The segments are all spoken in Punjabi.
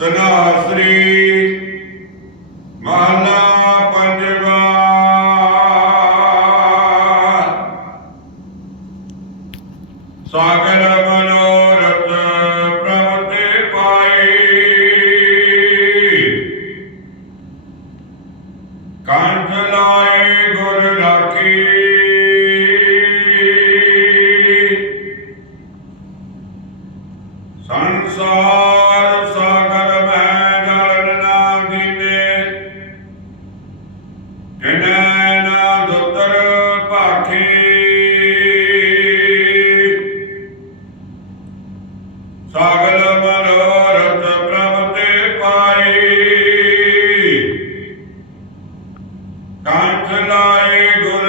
ਤਨਾਸਰੀ ਮਹਲਾ ਪੰਜਵਾ। ਸਾਗਰ ਮਨੋਰਥ ਪ੍ਰਭ ਤੇ ਪਾਈ। ਕੰਠ ਲਾਏ ਗੁਰ ਰਾਖੀ। ਸੰਸਾਰ ਸਾਗਰ ਮੈਂ ਜਲ ਨਾ ਦੀਨੇ ਕਿਨੈ ਨਾ ਦੁਤਰ ਭਾਖੀ। ਸਾਗਲ ਮਨੋਰਥ ਪ੍ਰਭ ਤੇ ਪਾਈ ਕੰਠ ਲਾਏ ਗੁਰ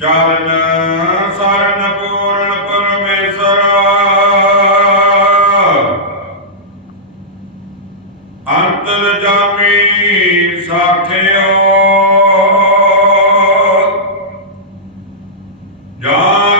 ਚਰਨ ਸਰਨ ਪੂਰਨ ਪਰਮੇਸ਼ਰ। ਅੰਤਰ ਜਾਮੀ ਸਾਖਿਓ ਜਾਨ